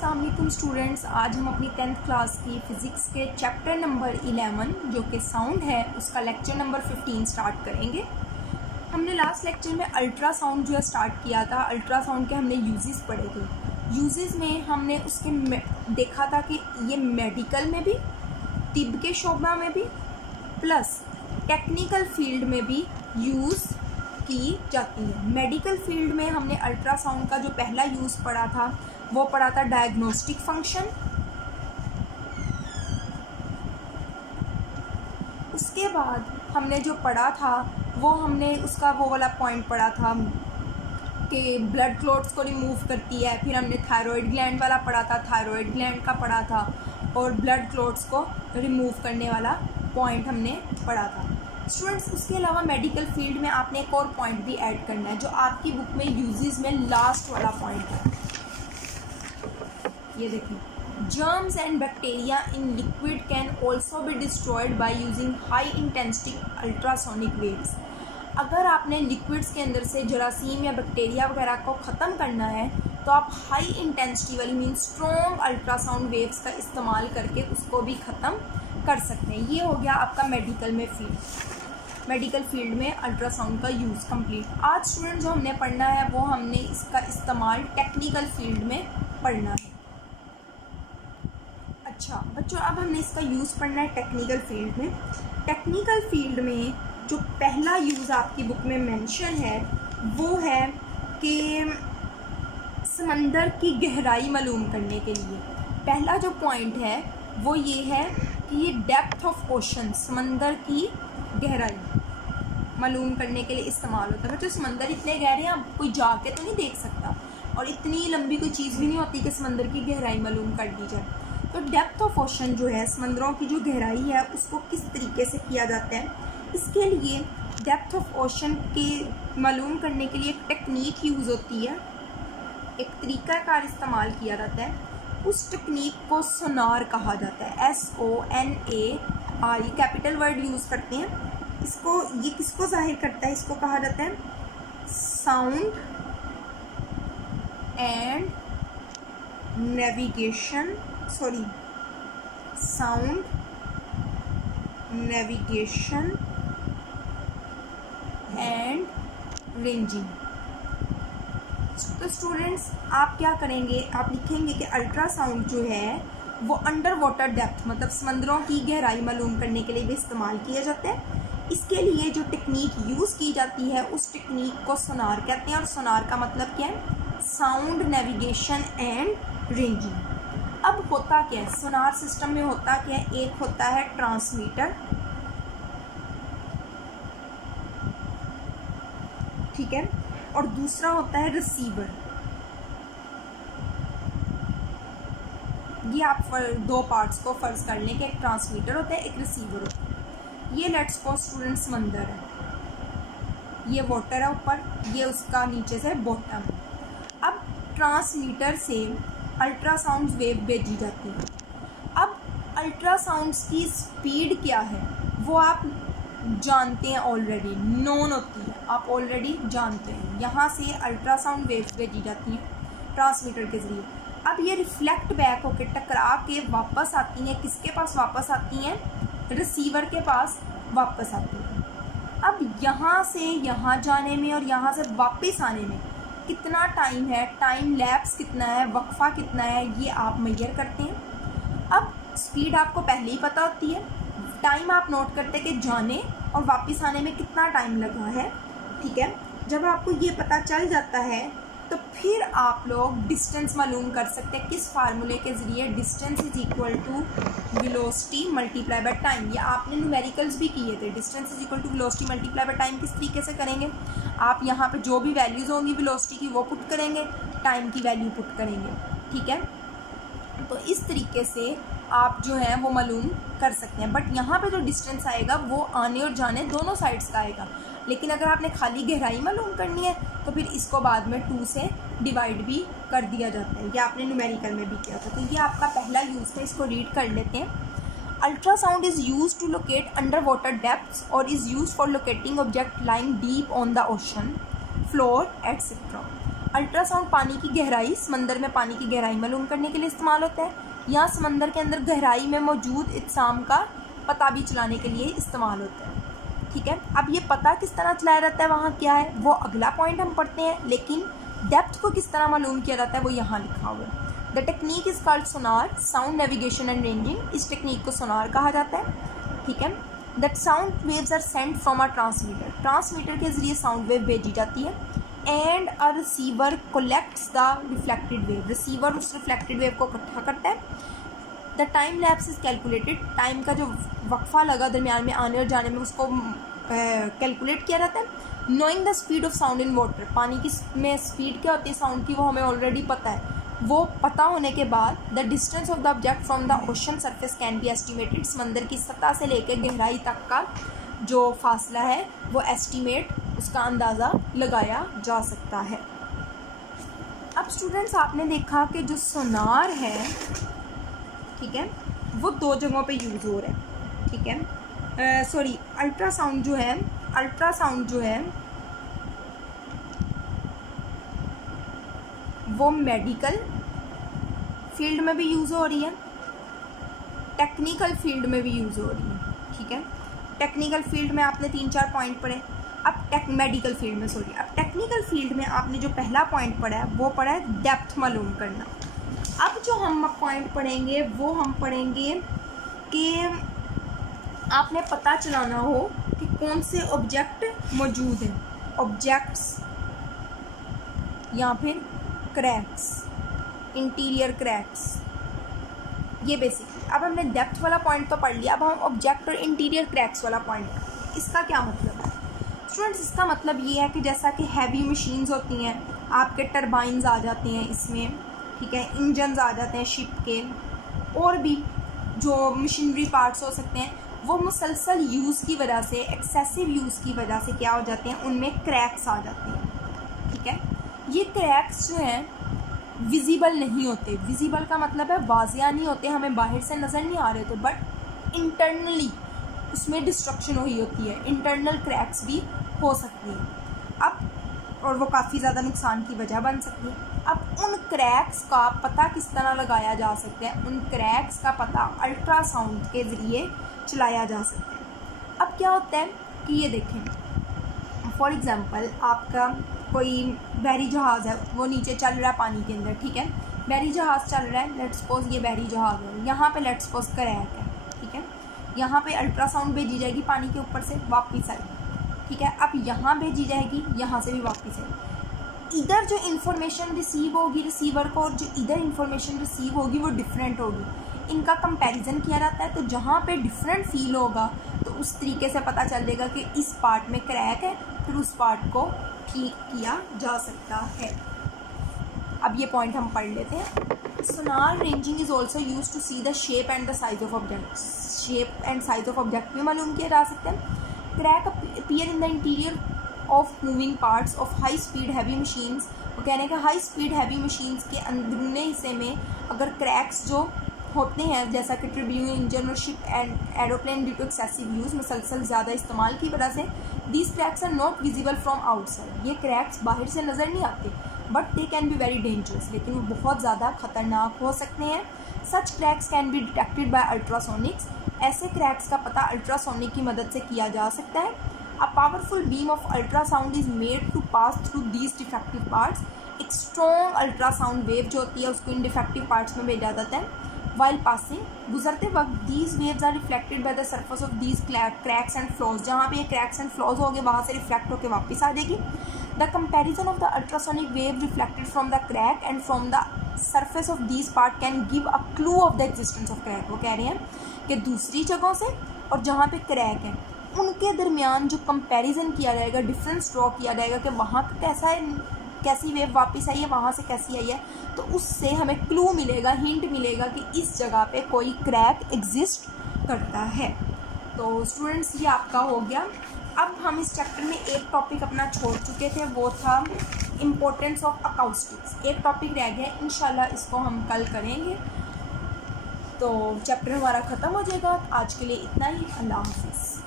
अस्सलाम वालेकुम स्टूडेंट्स। आज हम अपनी 10th क्लास की फ़िज़िक्स के चैप्टर नंबर 11 जो कि साउंड है उसका लेक्चर नंबर 15 स्टार्ट करेंगे। हमने लास्ट लेक्चर में अल्ट्रासाउंड जो है स्टार्ट किया था। अल्ट्रासाउंड के हमने यूजेस पढ़े थे। यूजेस में हमने उसके देखा था कि ये मेडिकल में भी, तिब के शोबा में भी, प्लस टेक्निकल फील्ड में भी यूज़ की जाती है। मेडिकल फील्ड में हमने अल्ट्रासाउंड का जो पहला यूज़ पढ़ा था वो पढ़ा था डायग्नोस्टिक फंक्शन। उसके बाद हमने जो पढ़ा था वो हमने उसका वो वाला पॉइंट पढ़ा था कि ब्लड क्लॉट्स को रिमूव करती है। फिर हमने थायराइड ग्लैंड वाला पढ़ा था, थायराइड ग्लैंड का पढ़ा था, और ब्लड क्लॉट्स को रिमूव करने वाला पॉइंट हमने पढ़ा था। स्टूडेंट्स, उसके अलावा मेडिकल फील्ड में आपने एक और पॉइंट भी ऐड करना है जो आपकी बुक में यूजेस में लास्ट वाला पॉइंट है। ये देखिए, germs and bacteria in liquid can also be destroyed by using high intensity ultrasonic waves. अगर आपने लिक्विड्स के अंदर से जरासीम या बैक्टीरिया वगैरह को ख़त्म करना है तो आप हाई इंटेंसिटी वाली मीन स्ट्रॉन्ग अल्ट्रासाउंड वेव्स का इस्तेमाल करके उसको भी ख़त्म कर सकते हैं। ये हो गया आपका मेडिकल फील्ड में अल्ट्रासाउंड का यूज़ कंप्लीट। आज स्टूडेंट जो हमने पढ़ना है वो हमने इसका इस्तेमाल टेक्निकल फील्ड में पढ़ना है। अच्छा बच्चों, अब हमने इसका यूज़ पढ़ना है टेक्निकल फील्ड में। टेक्निकल फील्ड में जो पहला यूज़ आपकी बुक में मेंशन है वो है कि समंदर की गहराई मालूम करने के लिए पहला जो पॉइंट है वो ये है कि ये डेप्थ ऑफ ओशन, समंदर की गहराई मालूम करने के लिए इस्तेमाल होता है। बच्चों, समंदर इतने गहरे हैं आप कोई जाके तो नहीं देख सकता, और इतनी लंबी कोई चीज़ भी नहीं होती कि समंदर की गहराई मालूम कर दी जाए। तो डेप्थ ऑफ ओशन जो है, समंदरों की जो गहराई है, उसको किस तरीके से किया जाता है, इसके लिए डेप्थ ऑफ ओशन के मालूम करने के लिए एक टेक्निक यूज़ होती है, एक तरीक़ाकार इस्तेमाल किया जाता है। उस टेक्निक को सोनार कहा जाता है। SONAR, कैपिटल वर्ड यूज़ करते हैं इसको। ये किसको जाहिर करता है? इसको कहा जाता है sound and navigation and ranging. तो स्टूडेंट्स, आप क्या करेंगे, आप लिखेंगे कि अल्ट्रासाउंड जो है वो अंडर वाटर डेप्थ मतलब समंदरों की गहराई मालूम करने के लिए भी इस्तेमाल किया जाता है। इसके लिए जो टेक्निक यूज़ की जाती है उस टेक्निक को सोनार कहते हैं, और सोनार का मतलब क्या है? Sound, navigation and ranging. अब होता क्या है सोनार सिस्टम में? होता क्या है, एक होता है ट्रांसमीटर, ठीक है, और दूसरा होता है रिसीवर। ये आप दो पार्ट्स को फर्ज कर लें कि एक ट्रांसमीटर होता है, एक रिसीवर होता है। ये लेट्स सपोज स्टूडेंट समंदर है, ये वाटर है ऊपर, ये उसका नीचे से बॉटम। अब ट्रांसमीटर से अल्ट्रासाउंड वेव भेजी जाती है। अब अल्ट्रासाउंड्स की स्पीड क्या है वो आप जानते हैं, ऑलरेडी नोन होती है, आप ऑलरेडी जानते हैं। यहाँ से अल्ट्रासाउंड वेव्स भेजी जाती हैं ट्रांसमीटर के ज़रिए। अब ये रिफ्लेक्ट बैक होकर टकरा के वापस आती हैं, किसके पास वापस आती हैं? रिसीवर के पास वापस आती हैं। अब यहाँ से यहाँ जाने में और यहाँ से वापस आने में कितना टाइम है, टाइम लैप्स कितना है, वक्फा कितना है, ये आप मेजर करते हैं। अब स्पीड आपको पहले ही पता होती है, टाइम आप नोट करते हैं कि जाने और वापस आने में कितना टाइम लगा है, ठीक है। जब आपको ये पता चल जाता है तो फिर आप लोग डिस्टेंस मालूम कर सकते हैं किस फार्मूले के ज़रिए? Distance is equal to velocity multiply by time. ये आपने न्यूमेरिकल्स भी किए थे। Distance is equal to velocity multiply by time किस तरीके से करेंगे? आप यहाँ पे जो भी वैल्यूज़ होंगी वेलोसिटी की वो पुट करेंगे, टाइम की वैल्यू पुट करेंगे, ठीक है। तो इस तरीके से आप जो है वो मालूम कर सकते हैं। बट यहाँ पे जो डिस्टेंस आएगा वो आने और जाने दोनों साइड्स का आएगा। लेकिन अगर आपने खाली गहराई मालूम करनी है तो फिर इसको बाद में 2 से डिवाइड भी कर दिया जाता है। ये आपने न्यूमेरिकल में भी किया था। तो ये आपका पहला यूज़ था, इसको रीड कर लेते हैं। Ultrasound is use to locate under water depths और is use for locating object lying deep on the ocean floor etcetera. Ultrasound पानी की गहराई, समंदर में पानी की गहराई मालूम करने के लिए इस्तेमाल होता है, या समंदर के अंदर गहराई में मौजूद इत्साम का पता भी चलाने के लिए इस्तेमाल होता है। ठीक है, अब ये पता किस तरह चलाया जाता है, वहाँ क्या है वो अगला पॉइंट हम पढ़ते हैं, लेकिन डेप्थ को किस तरह मालूम किया जाता है वो यहाँ लिखा हुआ है। The technique is called sonar, sound navigation and ranging. इस टेक्निक को सोनार कहा जाता है। ठीक है, that sound waves are sent from a transmitter, transmitter के जरिए साउंड वेव भेजी जाती है, and a receiver collects the reflected wave, receiver उस रिफ्लेक्टेड वेव को इकट्ठा करता है। The time lapse is calculated, time का जो वक्फा लगा दरमियान में आने और जाने में उसको कैलकुलेट किया जाता है। Knowing the speed of sound in water, पानी की में स्पीड क्या होती है साउंड की वो हमें ऑलरेडी पता है, वो पता होने के बाद the distance of the object from the ocean surface can be estimated, समंदर की सतह से लेकर गहराई तक का जो फासला है वो एस्टिमेट, उसका अंदाज़ा लगाया जा सकता है। अब स्टूडेंट्स आपने देखा कि जो सोनार है, ठीक है, वो दो जगहों पे यूज़ हो रहा है। ठीक है, सॉरी, अल्ट्रासाउंड जो है वो मेडिकल फील्ड में भी यूज़ हो रही है, टेक्निकल फील्ड में भी यूज़ हो रही है। ठीक है, टेक्निकल फील्ड में आपने 3-4 पॉइंट पढ़े। अब मेडिकल फील्ड में अब टेक्निकल फील्ड में आपने जो पहला पॉइंट पढ़ा है वो पढ़ा है डेप्थ मालूम करना। अब जो हम पॉइंट पढ़ेंगे वो हम पढ़ेंगे कि आपने पता चलाना हो कि कौन से ऑब्जेक्ट मौजूद हैं, ऑब्जेक्ट्स या फिर क्रैक्स, इंटीरियर क्रैक्स, ये बेसिकली। अब हमने डेप्थ वाला पॉइंट तो पढ़ लिया, अब हम ऑब्जेक्ट और इंटीरियर क्रैक्स वाला पॉइंट। इसका क्या मतलब है स्टूडेंट्स? इसका मतलब ये है कि जैसा कि हैवी मशीन्स होती हैं, आपके टरबाइंस आ जाते हैं इसमें, ठीक है, इंजन्स आ जाते हैं शिप के, और भी जो मशीनरी पार्ट्स हो सकते हैं, वो मुसलसल यूज़ की वजह से, एक्सेसिव यूज़ की वजह से क्या हो जाते हैं, उनमें क्रैक्स आ जाते हैं। ठीक है, ये क्रैक्स जो हैं विजिबल नहीं होते। विजिबल का मतलब है वाजिया नहीं होते, हमें बाहर से नज़र नहीं आ रहे थे, बट इंटरनली उसमें डिस्ट्रक्शन हुई होती है, इंटरनल क्रैक्स भी हो सकती हैं। अब और वो काफ़ी ज़्यादा नुकसान की वजह बन सकती है। अब उन क्रैक्स का पता किस तरह लगाया जा सकता है? उन क्रैक्स का पता अल्ट्रासाउंड के ज़रिए चलाया जा सकता है। अब क्या होता है कि ये देखें, फॉर एग्ज़ाम्पल आपका कोई बहरी जहाज़ है, वो नीचे चल रहा है पानी के अंदर। ठीक है, बहरी जहाज़ चल रहा है, लेट्स सपोज ये बहरी जहाज़ है, यहाँ पे लेट्स सपोज क्रैक है। ठीक है, यहाँ पे अल्ट्रासाउंड भेजी जाएगी पानी के ऊपर से वापस आएगी। ठीक है, अब यहाँ भेजी जाएगी, यहाँ से भी वापस आएगी। इधर जो इन्फॉर्मेशन रिसीव होगी रिसीवर को, और जो इधर इन्फॉर्मेशन रिसीव होगी वो डिफरेंट होगी। इनका कंपैरिजन किया जाता है, तो जहाँ पे डिफरेंट फील होगा तो उस तरीके से पता चल जाएगा कि इस पार्ट में क्रैक है, फिर उस पार्ट को ठीक किया जा सकता है। अब ये पॉइंट हम पढ़ लेते हैं। Sonar ranging is also use to see the shape and the size of object, shape and size of object भी मालूम किए जा सकते हैं। Crack appear in the interior of moving parts of high speed heavy machines, वो कहने का high speed heavy machines के अंदरूनी हिस्से में अगर क्रैक्स जो होते हैं, जैसा कि ट्रिब्यून इंजन और ship and aeroplane due to excessive use, मुसलसल ज़्यादा इस्तेमाल की वजह से, these cracks are not visible from outside, ये क्रैक्स बाहर से नज़र नहीं आते, but they can be very dangerous, लेकिन वो बहुत ज़्यादा खतरनाक हो सकते हैं। Such cracks can be detected by ultrasonics, ऐसे क्रैक्स का पता अल्ट्रासोनिक की मदद से किया जा सकता है। A powerful beam of ultrasound is made to pass through these defective parts, एक स्ट्रॉन्ग अल्ट्रासाउंड वेव जो होती है उसको इन डिफेक्टिव पार्ट्स में भेजा जाता है। वाइल पासिंग, गुजरते वक्त, these waves are reflected by the surface of these cracks and flaws, जहाँ पे ये क्रैक्स एंड फ्लॉज हो गए वहाँ से रिफ्लेक्ट होकर वापस आ जाएगी। The comparison of the ultrasonic wave reflected from the crack and from the surface of these part can give a clue of the existence of crack. वो कह रहे हैं कि दूसरी जगहों से और जहाँ पे क्रैक है उनके दरमियान जो कंपैरिजन किया जाएगा, डिफरेंस ड्रॉ किया जाएगा कि वहाँ का कैसा है, कैसी वेव वापस आई है, वहाँ से कैसी आई है, तो उससे हमें क्लू मिलेगा, हिंट मिलेगा कि इस जगह पे कोई क्रैक एग्जिस्ट करता है। तो स्टूडेंट्स ये आपका हो गया। अब हम इस चैप्टर में एक टॉपिक अपना छोड़ चुके थे, वो था इम्पोर्टेंस ऑफ अकाउस्टिक्स। एक टॉपिक रह गया, इंशाल्लाह इसको हम कल करेंगे। तो चैप्टर हमारा ख़त्म हो जाएगा। आज के लिए इतना ही। अल्लाह हाफिज़।